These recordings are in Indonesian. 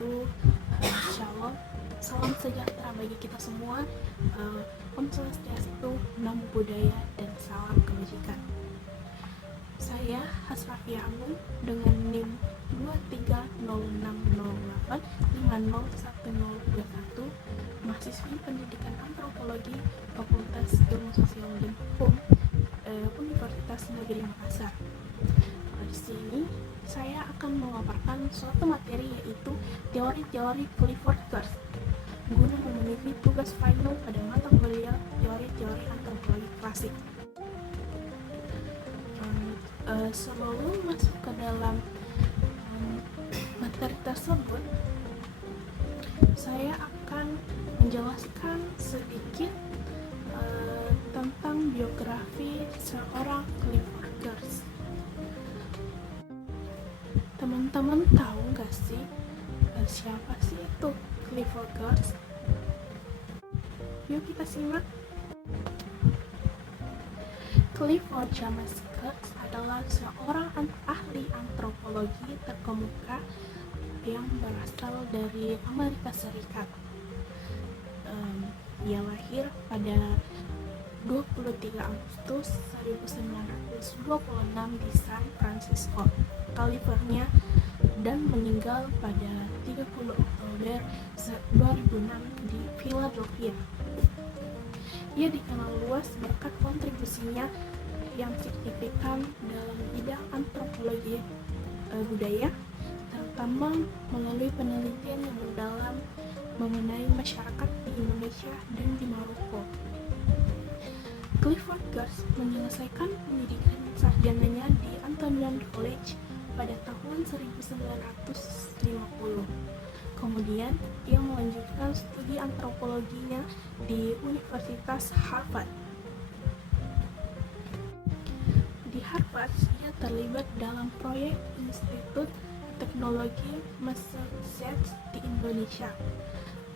wabarakatuh. Shalom, salam sejahtera bagi kita semua. Om Swastiastu, Namo Buddhaya, dan salam kebajikan. Saya Hasrafia Agung dengan NIM 23060850121, mahasiswi pendidikan antropologi Fakultas Ilmu Sosial dan Hukum Universitas Negeri Makassar. Di sini saya akan memaparkan suatu materi, yaitu teori-teori Clifford Geertz guna memenuhi tugas final pada mata kuliah teori-teori antropologi klasik. Sebelum masuk ke dalam materi tersebut, saya akan menjelaskan sedikit tentang biografi seorang Clifford Geertz. Teman-teman tahu nggak sih siapa sih itu Clifford Geertz? Yuk kita simak. Clifford James Geertz adalah seorang ahli antropologi terkemuka yang berasal dari Amerika Serikat. Ia lahir pada 23 Agustus 1926 di San Francisco, California, dan meninggal pada 30 Oktober 2006 di Philadelphia. Ia dikenal luas berkat kontribusinya yang signifikan dalam bidang antropologi budaya, terutama melalui penelitian yang mendalam mengenai masyarakat di Indonesia dan di Maroko. Clifford Geertz menyelesaikan pendidikan sarjananya di Antonian College pada tahun 1950. Kemudian, ia melanjutkan studi antropologinya di Universitas Harvard. Di Harvard, ia terlibat dalam proyek Institut Teknologi Massachusetts di Indonesia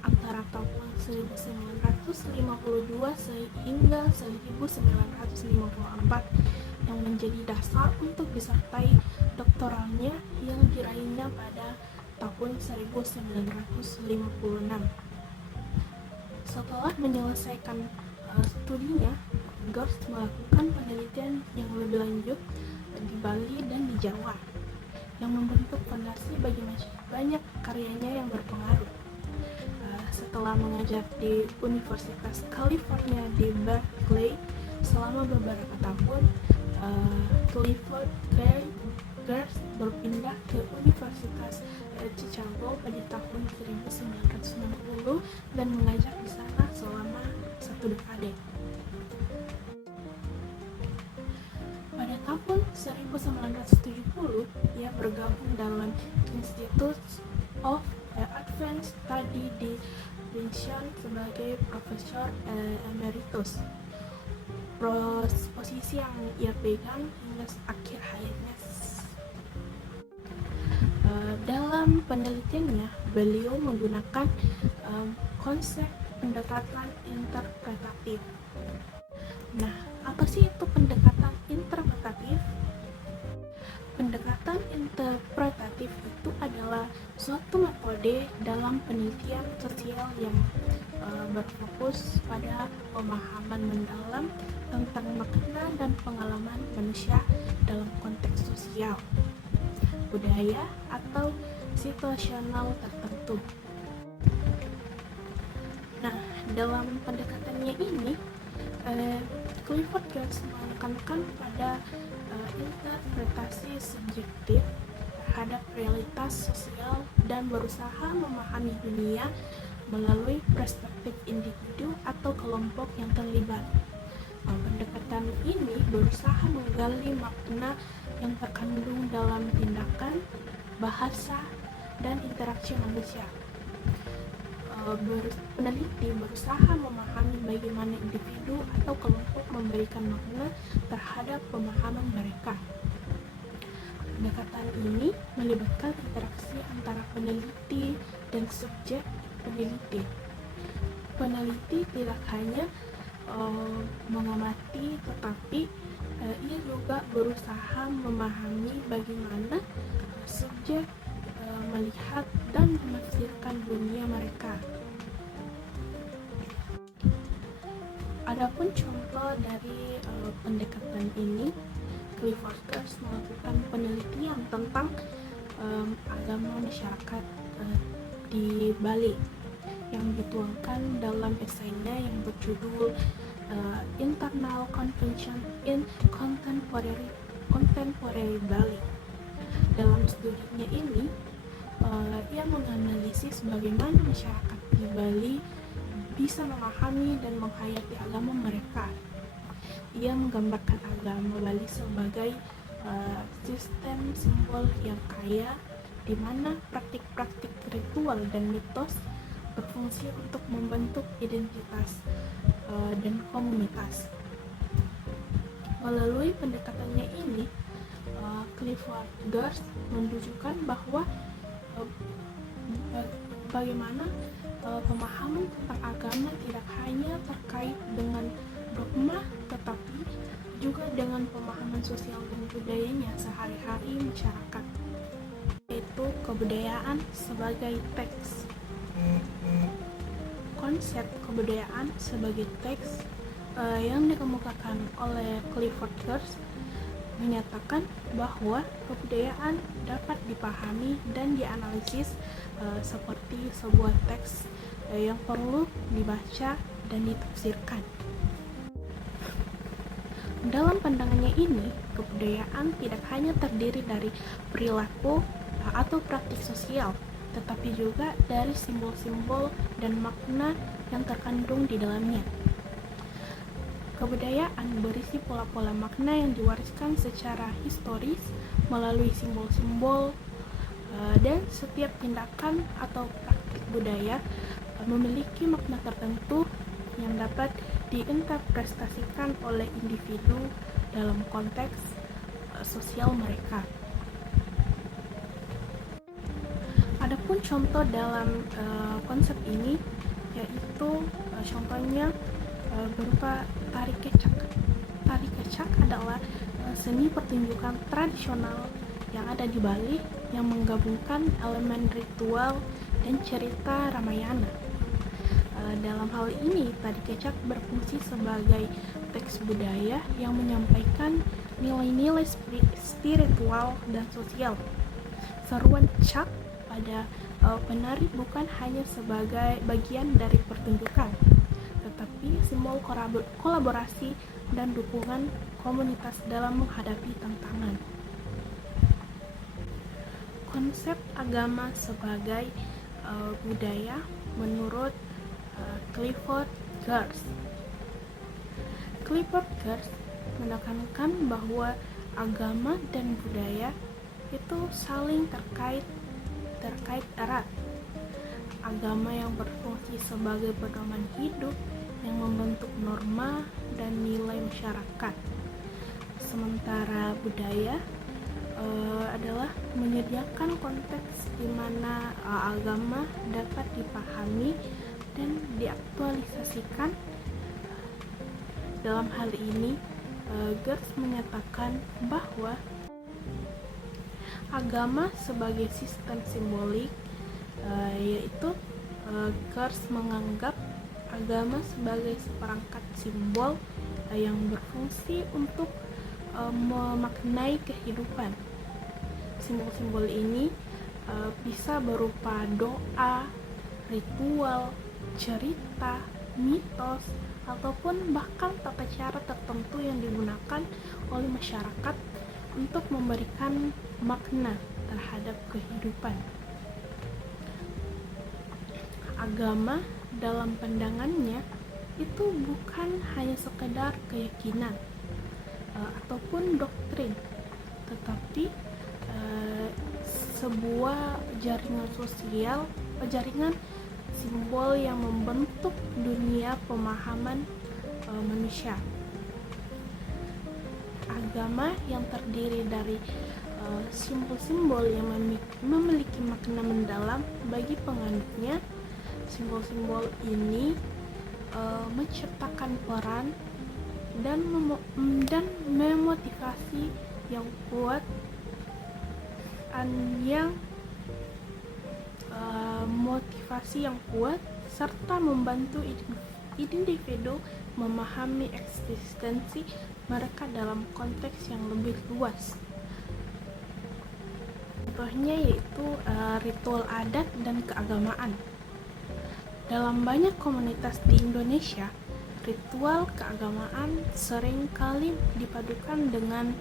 antara tahun 1952 sehingga 1954, yang menjadi dasar untuk disertai doktoralnya yang diraihnya pada tahun 1956. Setelah menyelesaikan studinya, Geertz melakukan penelitian yang lebih lanjut di Bali dan di Jawa, yang membentuk fondasi bagi banyak karyanya yang berpengaruh. Setelah mengajar di Universitas California di Berkeley selama beberapa tahun, Clifford Geertz berpindah ke Universitas Chicago pada tahun 1990 dan mengajar di sana selama 1 dekade. Pada tahun 1970, ia bergabung dalam Institute of Advanced Study di Princeton sebagai profesor emeritus, posisi yang ia pegang hingga akhir hayatnya. Dalam penelitiannya, beliau menggunakan konsep pendekatan interpretatif. Nah, apa sih itu pendekatan interpretatif? Pendekatan interpretatif itu adalah suatu metode dalam penelitian sosial yang berfokus pada pemahaman mendalam tentang makna dan pengalaman manusia dalam konteks sosial, budaya, atau situasional tertentu. Nah, dalam pendekatannya ini, Clifford Geertz menekankan pada interpretasi subjektif terhadap realitas sosial dan berusaha memahami dunia melalui perspektif individu atau kelompok yang terlibat. Pendekatan ini berusaha menggali makna yang terkandung dalam tindakan, bahasa, dan interaksi manusia. Peneliti berusaha memahami bagaimana individu atau kelompok memberikan makna terhadap pemahaman mereka. Pendekatan ini melibatkan interaksi antara peneliti dan subjek peneliti. Peneliti tidak hanya mengamati, tetapi ia juga berusaha memahami bagaimana subjek melihat dan menafsirkan dunia mereka. Adapun contoh dari pendekatan ini, Clifford Geertz melakukan penelitian tentang agama masyarakat di Bali yang dituangkan dalam esainya yang berjudul Internal Convention in Contemporary Bali. Dalam studinya ini, ia menganalisis bagaimana masyarakat di Bali bisa memahami dan menghayati agama mereka. Ia menggambarkan agama Bali sebagai sistem simbol yang kaya, di mana praktik-praktik ritual dan mitos berfungsi untuk membentuk identitas dan komunitas. Melalui pendekatannya ini, Clifford Geertz menunjukkan bahwa bagaimana pemahaman tentang agama tidak hanya terkait dengan dogma, tetapi juga dengan pemahaman sosial dan budayanya sehari-hari masyarakat, yaitu kebudayaan sebagai teks. Konsep kebudayaan sebagai teks yang dikemukakan oleh Clifford Geertz menyatakan bahwa kebudayaan dapat dipahami dan dianalisis seperti sebuah teks yang perlu dibaca dan ditafsirkan. Dalam pandangannya ini, kebudayaan tidak hanya terdiri dari perilaku atau praktik sosial, tetapi juga dari simbol-simbol dan makna yang terkandung di dalamnya. Kebudayaan berisi pola-pola makna yang diwariskan secara historis melalui simbol-simbol, dan setiap tindakan atau praktik budaya memiliki makna tertentu yang dapat diinterpretasikan oleh individu dalam konteks sosial mereka. Adapun contoh dalam konsep ini yaitu contohnya berupa tari kecak. Tari kecak adalah seni pertunjukan tradisional yang ada di Bali yang menggabungkan elemen ritual dan cerita Ramayana. Dalam hal ini, tari kecak berfungsi sebagai teks budaya yang menyampaikan nilai-nilai spiritual dan sosial. Seruan cak pada penari bukan hanya sebagai bagian dari pertunjukan, tetapi simbol kolaborasi dan dukungan komunitas dalam menghadapi tantangan. Konsep agama sebagai budaya menurut Clifford Geertz. Clifford Geertz menekankan bahwa agama dan budaya itu saling terkait erat. Agama yang berfungsi sebagai pedoman hidup yang membentuk norma dan nilai masyarakat, sementara budaya adalah menyediakan konteks di mana agama dapat dipahami dan diaktualisasikan. Dalam hal ini, Geertz menyatakan bahwa agama sebagai sistem simbolik, yaitu Geertz menganggap agama sebagai seperangkat simbol yang berfungsi untuk memaknai kehidupan. Simbol-simbol ini bisa berupa doa, ritual, cerita, mitos, ataupun bahkan tata cara tertentu yang digunakan oleh masyarakat untuk memberikan makna terhadap kehidupan. Agama dalam pandangannya itu bukan hanya sekedar keyakinan ataupun doktrin, tetapi sebuah jaringan sosial, jaringan simbol yang membentuk dunia pemahaman manusia. Agama yang terdiri dari simbol-simbol yang memiliki makna mendalam bagi penganutnya. Simbol-simbol ini menciptakan peran dan memotivasi yang kuat motivasi yang kuat, serta membantu individu memahami eksistensi mereka dalam konteks yang lebih luas. Contohnya yaitu ritual adat dan keagamaan. Dalam banyak komunitas di Indonesia, ritual keagamaan sering kali dipadukan dengan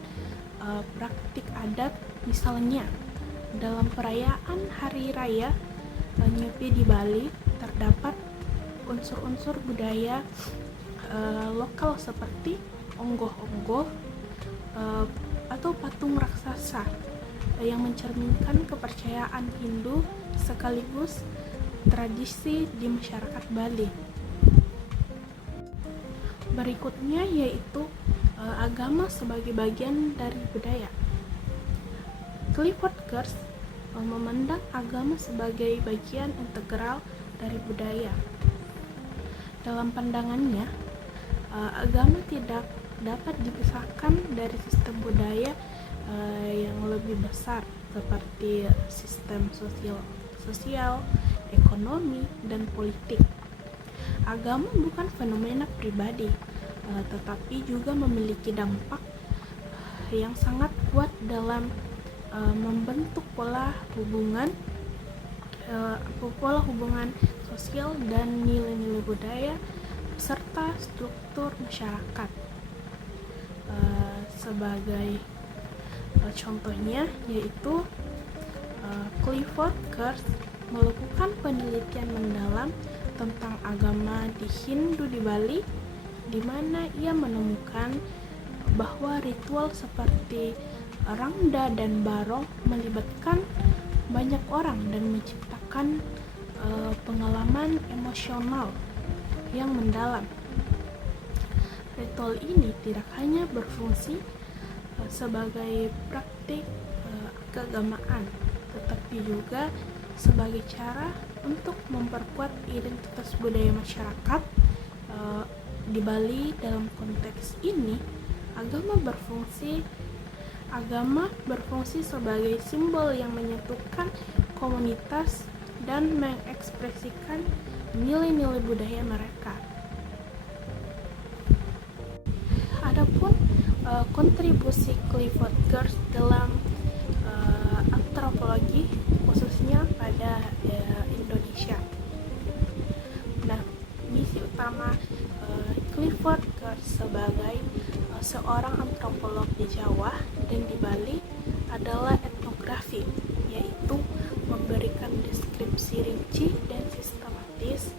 praktik adat. Misalnya, dalam perayaan Hari Raya Nyepi di Bali terdapat unsur-unsur budaya lokal seperti onggoh-onggoh atau patung raksasa yang mencerminkan kepercayaan Hindu sekaligus tradisi di masyarakat Bali. Berikutnya yaitu agama sebagai bagian dari budaya. Clifford Geertz memandang agama sebagai bagian integral dari budaya. Dalam pandangannya, agama tidak dapat dipisahkan dari sistem budaya yang lebih besar seperti sistem sosial, ekonomi, dan politik. Agama bukan fenomena pribadi, tetapi juga memiliki dampak yang sangat kuat dalam membentuk pola hubungan sosial dan nilai-nilai budaya serta struktur masyarakat. Sebagai contohnya yaitu Clifford Geertz melakukan penelitian mendalam tentang agama di Hindu di Bali, di mana ia menemukan bahwa ritual seperti Rangda dan Barong melibatkan banyak orang dan menciptakan pengalaman emosional yang mendalam. Ritual ini tidak hanya berfungsi sebagai praktik keagamaan, tetapi juga sebagai cara untuk memperkuat identitas budaya masyarakat di Bali. Dalam konteks ini, agama berfungsi sebagai simbol yang menyatukan komunitas dan mengekspresikan nilai-nilai budaya mereka. Adapun kontribusi Clifford Geertz dalam antropologi, khususnya pada Indonesia. Nah, misi utama Clifford Geertz sebagai seorang antropolog di Jawa dan di Bali adalah etnografi, yaitu memberikan deskripsi rinci dan sistematis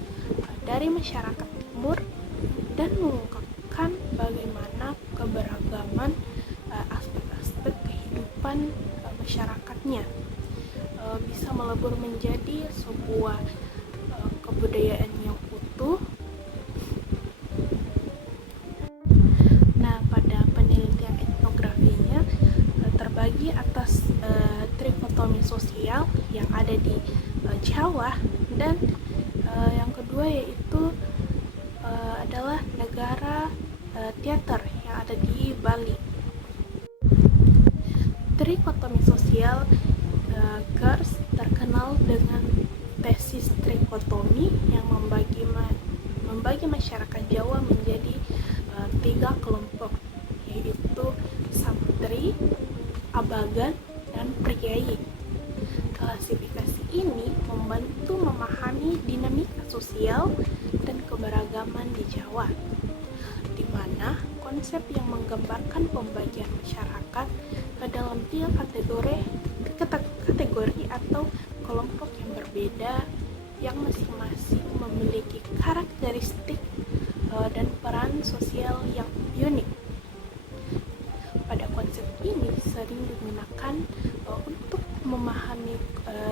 dari masyarakat timur dan mengungkapkan bagaimana keberagaman aspek-aspek kehidupan masyarakatnya bisa melebur menjadi sebuah kebudayaan yang utuh. Nah, pada penelitian etnografinya terbagi atas trikotomi sosial yang ada di Jawa, dan yang kedua yaitu adalah negara teater yang ada di Bali. Trikotomi sosial, Geertz terkenal dengan tesis trikotomi yang membagi masyarakat Jawa menjadi 3 kelompok, yaitu santri, abagan, dan priyayi. Klasifikasi ini membantu memahami dinamika sosial dan keberagaman di Jawa, di mana konsep yang menggambarkan pembagian masyarakat ke dalam 3 kategori atau kelompok yang berbeda, yang masing-masing memiliki karakteristik dan peran sosial yang unik. Pada konsep ini sering digunakan untuk memahami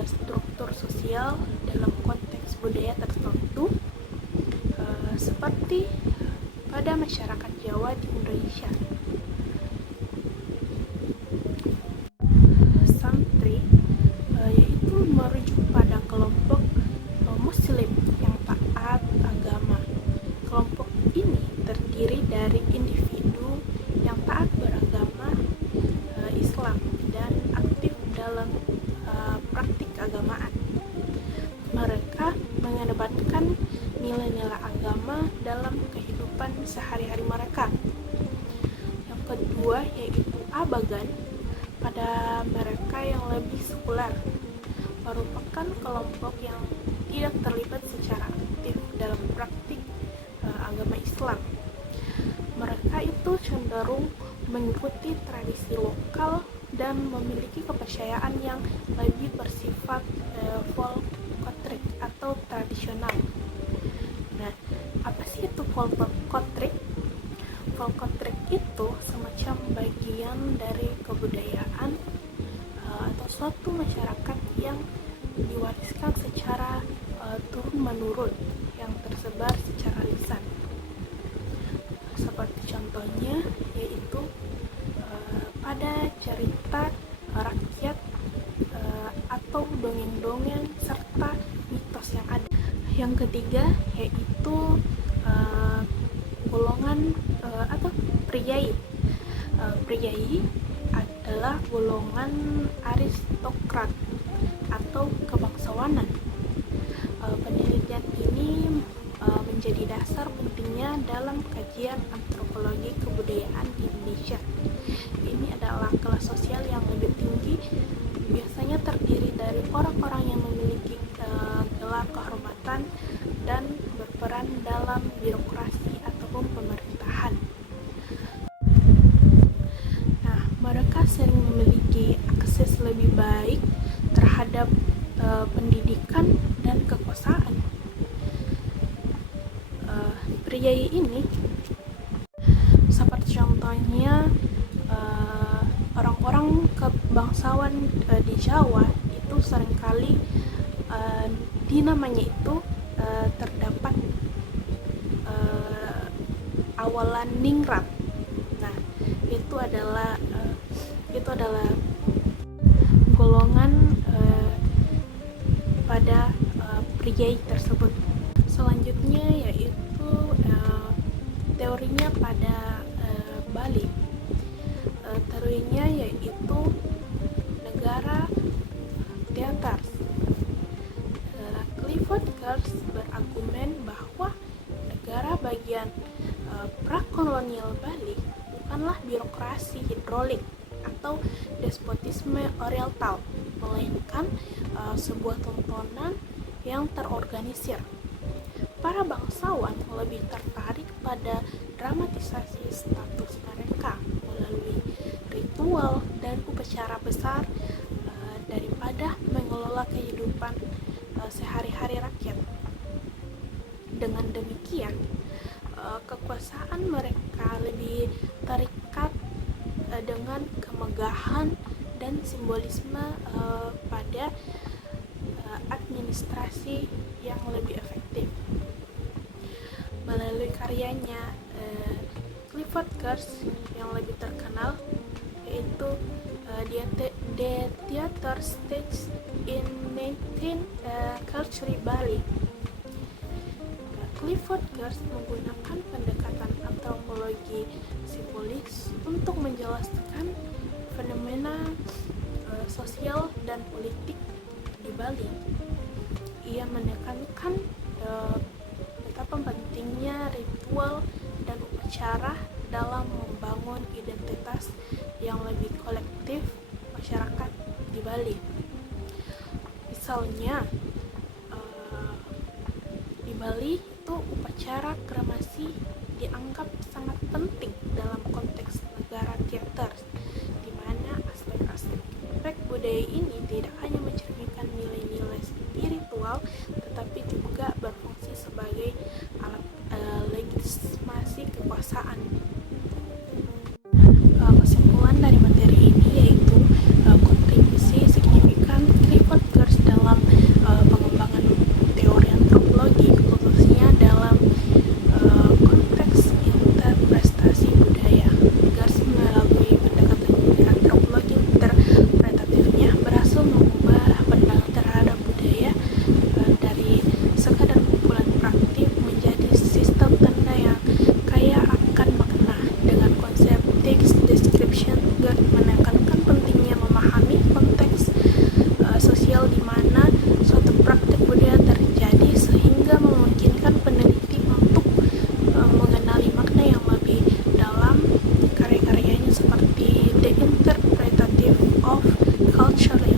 struktur sosial dalam konteks budaya tertentu, seperti pada masyarakat Jawa di Indonesia. Santri yaitu merujuk pada kelompok Muslim yang taat agama. Kelompok ini terdiri dari individu yang taat beragama Islam dan aktif dalam praktik keagamaan. Mereka nilai-nilai agama dalam kehidupan sehari-hari mereka. Yang kedua yaitu abagan pada mereka yang lebih sekuler, merupakan kelompok yang tidak terlibat secara aktif dalam praktik agama Islam. Mereka itu cenderung mengikuti tradisi lokal dan memiliki kepercayaan yang lebih bersifat folklorik atau tradisional. Nah, apa sih itu folklorik? Folklorik itu semacam bagian dari kebudayaan atau suatu masyarakat yang diwariskan secara turun-menurun yang tersebar secara lisan. Seperti contohnya yaitu pada cerita rakyat atau dongeng-dongeng serta mitos yang ada. Yang ketiga yaitu golongan atau priai. Priai adalah golongan aristokrat atau kebangsawanan. Penelitian ini menjadi dasar pentingnya dalam kajian antropologi kebudayaan di Indonesia. Ini adalah kelas sosial yang lebih tinggi, biasanya terdiri dari orang-orang yang memiliki gelar kehormatan dan berperan dalam birokrasi ataupun pemerintahan. Nah, mereka sering memiliki akses lebih baik terhadap pendidikan dan kekuasaan. Priai ini seperti contohnya orang-orang kebangsawan di Jawa itu seringkali di namanya itu terdapat awalan ningrat. Nah, itu adalah golongan pada priai tersebut. Selanjutnya yaitu teorinya pada Bali. Teorinya yaitu negara teater. Clifford Geertz berargumen bahwa negara bagian prakolonial Bali bukanlah birokrasi hidrolik atau despotisme oriental, melainkan sebuah tontonan yang terorganisir. Para bangsawan lebih tertarik pada dramatisasi status mereka melalui ritual dan upacara besar daripada mengelola kehidupan sehari-hari rakyat. Dengan demikian, kekuasaan mereka lebih terikat dengan kemegahan dan simbolisme pada administrasi yang lebih efektif. Melalui karyanya Clifford Geertz yang lebih terkenal yaitu The Theater Stage in 19th Century Bali. Clifford Geertz menggunakan pendekatan antropologi simbolis untuk menjelaskan fenomena sosial dan politik di Bali. Ia menekankan betapa pentingnya ritual dan upacara dalam membangun identitas yang lebih kolektif masyarakat di Bali. Misalnya di Bali itu upacara kremasi dianggap sangat penting dalam konteks negara teater, di mana aspek budaya ini tidak hanya mencerminkan nilai-nilai spiritual, tetapi juga berfungsi sebagai alat legitimasi kekuasaan. Kesimpulan dari materi ini yaitu kontribusi signifikan Clifford Geertz dalam pengembangan teori antropologi, khususnya dalam konteks interpretasi budaya. Geertz melalui pendekatan antropologi interpretatifnya berhasil mengubah of culture